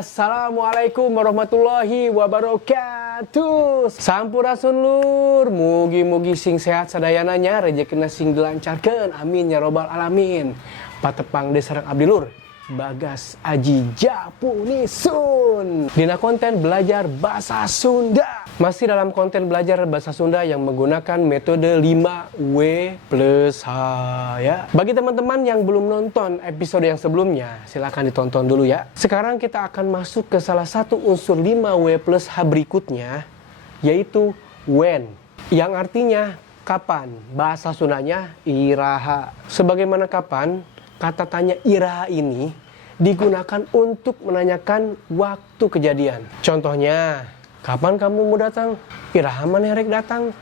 Assalamualaikum warahmatullahi wabarakatuh. Sampurasun lur, mugi-mugi sing sehat sadayananya, rezekina sing dilancarkeun, amin ya robbal alamin. Patepang desareng abdi lur, Bagas Aji Japunisun. Dina konten belajar bahasa Sunda. Masih dalam konten belajar bahasa Sunda yang menggunakan metode 5W plus H ya. Bagi teman-teman yang belum nonton episode yang sebelumnya, silahkan ditonton dulu ya. Sekarang kita akan masuk ke salah satu unsur 5W plus H berikutnya, yaitu when, yang artinya kapan. Bahasa Sundanya iraha. Sebagaimana kapan, kata tanya iraha ini digunakan untuk menanyakan waktu kejadian. Contohnya, kapan kamu mau datang? Iraha maneh rek datang.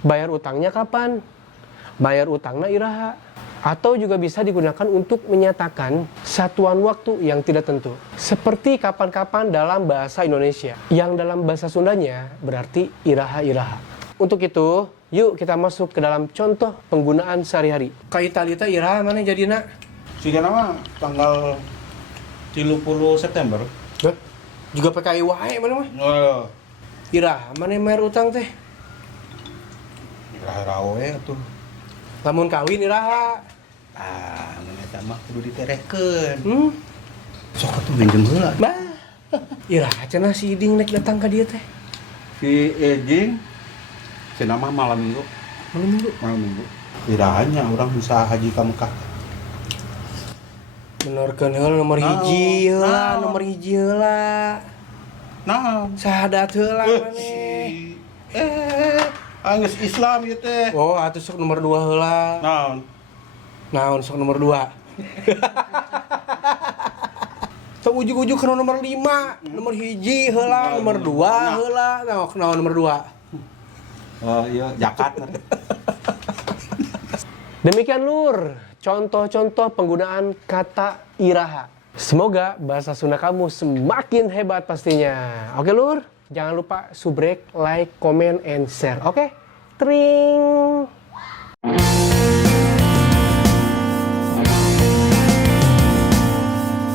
Bayar utangnya kapan? Bayar utangna iraha. Atau juga bisa digunakan untuk menyatakan satuan waktu yang tidak tentu. Seperti kapan-kapan dalam bahasa Indonesia. Yang dalam bahasa Sundanya berarti iraha-iraha. Untuk itu, yuk kita masuk ke dalam contoh penggunaan sehari-hari. Kaitalita iraha maneh jadina? Siga nama tanggal 30 September. Hah? Juga PKI wae mana mah? Oh, Iraha maneh bayar utang teh? iraha we atuh. Lamun kawin iraha. Ah, mun eta mah kudu diterehkeun. Sok atuh minjem heula. Bah. Iraha cenah si Iding nek datang ka dieu teh. Si Ejing cenah mah malam Minggu. Malam Minggu. Irahanya orang bisa haji ka Mekah. Benerkeun heula nomor hiji heula, nomor hiji heula. Naon? Sahadat heula maneh. Anggeus Islam ieu teh. Oh, atuh sok nomor 2 heula. Naon? Naon sok nomor 2? Sok ujug-ujug ke nomor 5, nomor hiji heula, nomor 2 heula. Naon nomor 2? Oh iya, zakat. Demikian lur, contoh-contoh penggunaan kata iraha. Semoga bahasa Sunda kamu semakin hebat pastinya. Oke lur, jangan lupa subrek, like, comment, and share. Oke? Tring!